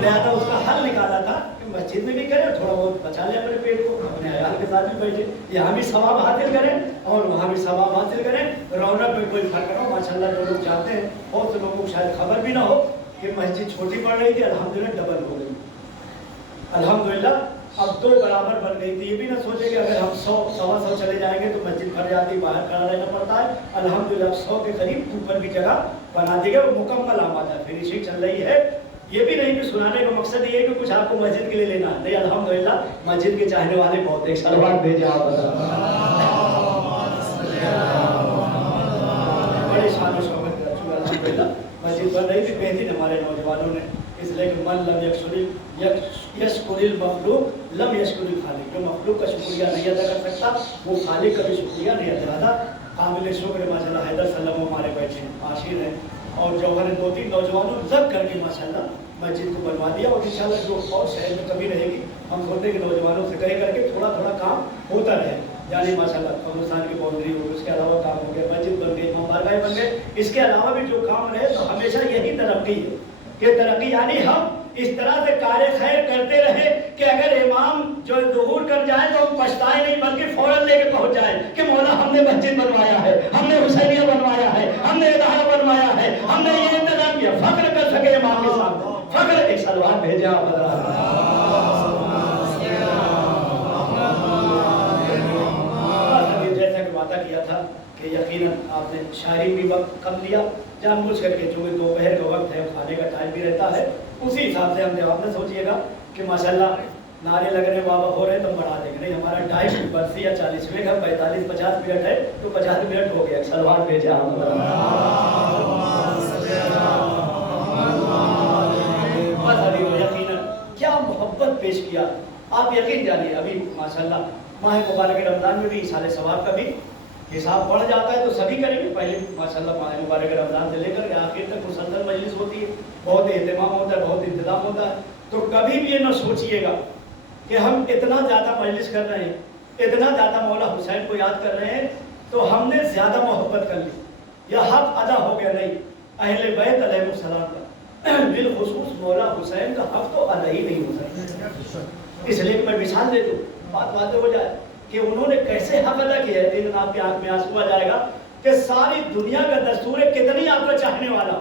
लिहाजा उसका हल निकाला था कि मस्जिद में भी करें, थोड़ा बहुत बचा लें अपने पेट को, अपने अयाल के साथ भी बैठे, यहाँ भी सवाब हासिल करें और वहाँ भी सवाब हासिल करें। रौनक में कोई फर्क ना हो। माशाल्लाह जो लोग चाहते हैं, बहुत से लोगों को शायद खबर भी ना हो कि मस्जिद छोटी पड़ रही थी, अल्हम्दुलिल्लाह डबल हो गई। अल्हम्दुलिल्लाह अब 2 बराबर बन गई थी। ये भी ना सोचे कि अगर हम 100-125 चले जाएंगे तो मस्जिद भर जाती, बाहर खड़ा रहना पड़ता है। अल्हम्दुलिल्लाह 100 के करीब ऊपर की जगह बना दी गई, मुकम्मल आमादा, फिनिशिंग चल रही है। ये भी नहीं कि सुनाने का मकसद ये है कि कुछ आपको मस्जिद के लिए लेना है, नहीं। अल्हम्दुलिल्लाह मस्जिद के चाहने वाले बहुत हैं। सलवात भेजे आप। बड़े शान शौकत के रसूल अल्हम्दुलिल्लाह मस्जिद बन रही थी। बेहतरीन हमारे नौजवानों ने, इसलिए कि मन लम यशकुरिल मखलूक लम यशकुरिल खालिक। जो मखलूक का शुक्रिया नहीं अदा कर सकता वो खालिक का भी शुक्रिया नहीं अदा करता। काबिल शुक्र माशाल्लाह हैदर सल्लम हमारे बैठे आशिर हैं, और जौहर 2-3 नौजवानों जब करके माशाल्लाह मस्जिद को बनवा दिया। और इंशाल्लाह जो और शहर में कभी रहेगी, हम सोचते हैं कि नौजवानों से कहीं करके थोड़ा थोड़ा काम होता रहे। यानी माशाल्लाह कब्रिस्तान की बाउंड्री हो गई, उसके अलावा काम हो गया, मस्जिद बन गई, मबारगाहें बन गए, इसके अलावा भी जो काम रहे तो हमेशा यही तरक्की है कि तरक्की यानी हम इस तरह से कार्य खैर करते रहे कि अगर इमाम जो ज़ुहूर कर जाए तो हम पछताए नहीं, बल्कि फौरन लेके पहुंच जाए कि मौला हमने मस्जिद बनवाया है, हमने हुसैनिया बनवाया है, हमने इदारा बनवाया है, हमने ये इंतजाम किया। फख्र कर सके इमाम के साथ, फख्र। एक सलवात भेजा जैसा कि वादा किया था कि यकीनन आपने शायरी भी वक्त कम लिया जानबूझ करके, चूँकि दोपहर का वक्त है, खाने का टाइम भी रहता है, उसी हिसाब से हम जवाब न सोचिएगा कि माशाल्लाह नारे लग रहे बाबा हो रहे तो हम बढ़ा देंगे, नहीं। हमारा टाइम 80 या 40वें का 45-50 मिनट है तो 50 मिनट हो गया। सलवार भेजा हम। यकीनन क्या मोहब्बत पेश किया, आप यकीन जानिए। अभी माशाल्लाह माह मुबारक रमज़ान में भी साले सवाब का भी हिसाब बढ़ जाता है, तो सभी करेंगे। पहले माशाल्लाह माह मुबारक रमज़ान से लेकर के आखिर तक मुसलसल मजलिस होती है, बहुत एहतमाम होता है, बहुत इंतजाम होता है। तो कभी भी ये न सोचिएगा कि हम इतना ज़्यादा मजलिस कर रहे हैं, इतना ज़्यादा मौला हुसैन को याद कर रहे हैं तो हमने ज़्यादा मोहब्बत कर ली या हक अदा हो गया, नहीं। अहले बैत अलैहिस्सलाम का बिलखुसूस मौला हुसैन का हक तो अदा ही नहीं हो सकता। इसलिए मैं मिसाल दे दूँ, बात हो जाए कि उन्होंने कैसे हक अदा किया है। दिन आपकी आंख में आंसू आ जाएगा कि सारी दुनिया का दस्तूर है, कितनी आपका चाहने वाला,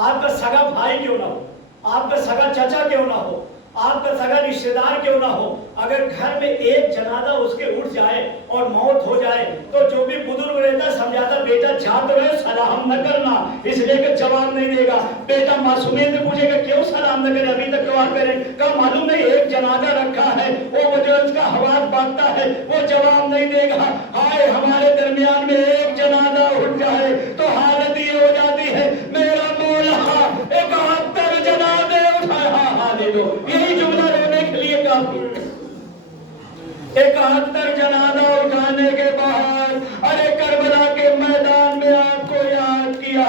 आपका सगा भाई क्यों ना हो, आपका सगा चाचा क्यों ना हो, आपका सगा रिश्तेदार क्यों ना हो, अगर घर में एक जनाजा उसके उठ जाए और मौत हो जाए तो जो भी बुजुर्ग रहता समझाता बेटा जा तो रहे, सलाम न करना, इसलिए कि जवाब नहीं देगा। बेटा मासूमियत से पूछेगा क्यों सलाम न करे, अभी तक کریں؟ کہا معلوم نہیں ایک جنازہ رکھا ہے، وہ مجھے اس کا حواس باندھتا ہے، وہ جواب نہیں دے گا۔ ہائے ہمارے درمیان میں ایک جنازہ اٹھ جائے تو حالت یہ ہو جاتی ہے میرا مولا 71 جنازے اٹھایا۔ یہی جملہ رونے کے لیے کافی ہے۔ 71 جنازہ اٹھانے کے بعد ارے کربلا کے میدان میں آپ کو یاد کیا،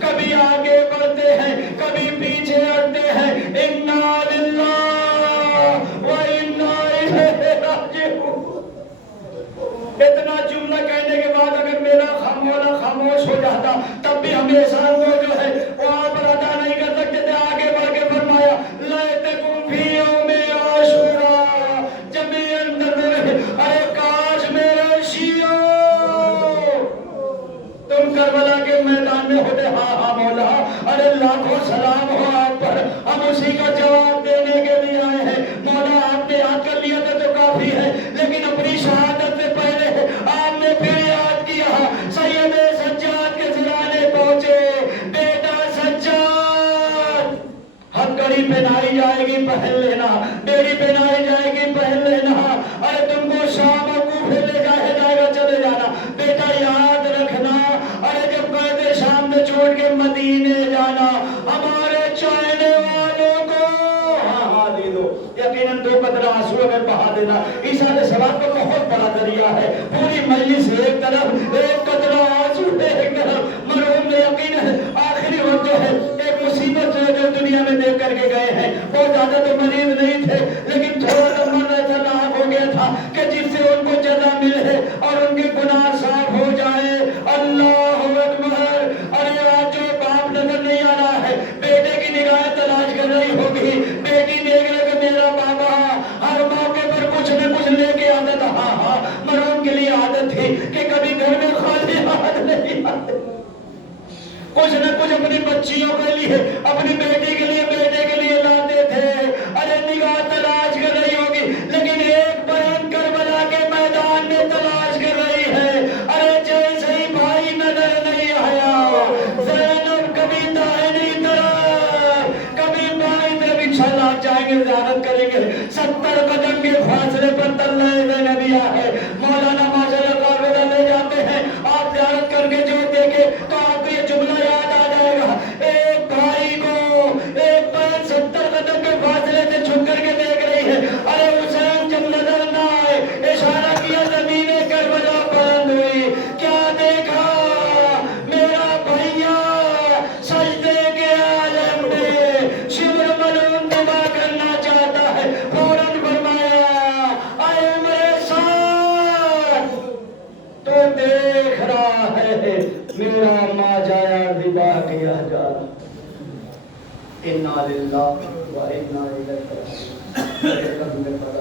کبھی آگے بڑھتے ہیں کبھی پیچھے ہٹتے ہیں، انا للہ و انا الیہ راجعون۔ اتنا جملہ کہنے کے بعد اگر میرا مولا خاموش ہو جاتا تب بھی ہم احسان کو جو ہے وہ آپ ادا نہیں کر سکتے تھے۔ آگے بڑھ کے فرمایا لیتکم فی یوم عاشوراء جمیعاً تنظرون، ارے کاش میرے شیعوں تم کربلا کے میدان میں ہوتے۔ ہاں مولا، ارے لاکھوں سلام ہو آپ پر، ہم اسی کا جواب دینے کے لیے آئے ہیں۔ مولا آپ نے یاد کر لیا تھا تو کافی ہے، لیکن اپنی شہادت سے پہلے آپ نے پھر یاد کیا۔ سید سجاد کے سرانے پہنچے، بیٹا سجاد ہم گھڑی پہنائی جائے گی پہن لینا، بیڑی پہنائی جائے گی پہن لینا، ارے تم کو شام اور کوفے لے جائے گا چلے جانا، بیٹا یاد رکھنا ارے جب قید شام میں چھوڑ کے مدینے جانا ہمارے چاہنے والوں کو ہاں دے دو، یقیناً 2 قطرہ آنسو اگر بہا دینا ایثار ثواب کا بہت بڑا ذریعہ ہے۔ پوری مجلس ایک طرف، 1 قطرہ آنسو ایک طرف، مرحوم نے یقیناً آخری وقت جو ہے ایک مصیبت جو دنیا میں دیکھ کر کے گئے ہیں، بہت زیادہ تو مریض نہیں تھے لیکن تھوڑا سا من ایسا لاحق ہو گیا تھا کہ جس سے ان کو جزا ملے اور ان کے گناہ صاف ہو جائے۔ اللہ اکبر۔ ارے آج جو باپ نظر نہیں آ رہا ہے، بیٹے کی نگاہیں تلاش کر رہی ہوگی، بیٹی دیکھ رہے کہ میرا بابا ہر موقع پر کچھ نہ کچھ لے کے آتا تھا۔ ہاں مرحوم کے لیے عادت تھی کہ کبھی گھر میں خالی ہاتھ نہیں آتے، کچھ نہ کچھ اپنی بچیوں کے لیے، اپنی بیٹی کے لیے، بیٹے کے لیے لاتے تھے۔ ارے نگاہ تلاش کر رہی ہوگی لیکن ایک بہن کربلا کے میدان میں تلاش کر رہی ہے۔ ارے جیسے ہی بھائی نظر نہیں آیا، زینب کبھی دائیں طرف کبھی بائیں طرف انشاءاللہ جائیں گے، زیارت کریں گے، 70 قدم کے فاصلے پر طلع زینبیہ ہے۔ مولانا ماشاءاللہ کاربلا لے جاتے ہیں، آپ زیارت کر کے جو دیکھیں تو آپ کو یہ جملہ یاد آ جائے گا، ایک بھائی کو ایک بہن 70 قدم کے فاصلے سے چھپ کر کے دیکھ رہی ہے۔ ارے حسین جب نظر نہ آئے، اشارہ کیا، زمین کربلا بلند ہوئی، کیا دیکھا؟ میرا بھیا سجدے کے عالم میں شبر ملعون دبا کرنا چاہتا ہے۔ فوراً فرمایا اے عمر سعد تو دیکھ رہا ہے میرا ماں جایا دبا کیا جانا۔ انا للہ و انا الیہ راجعون۔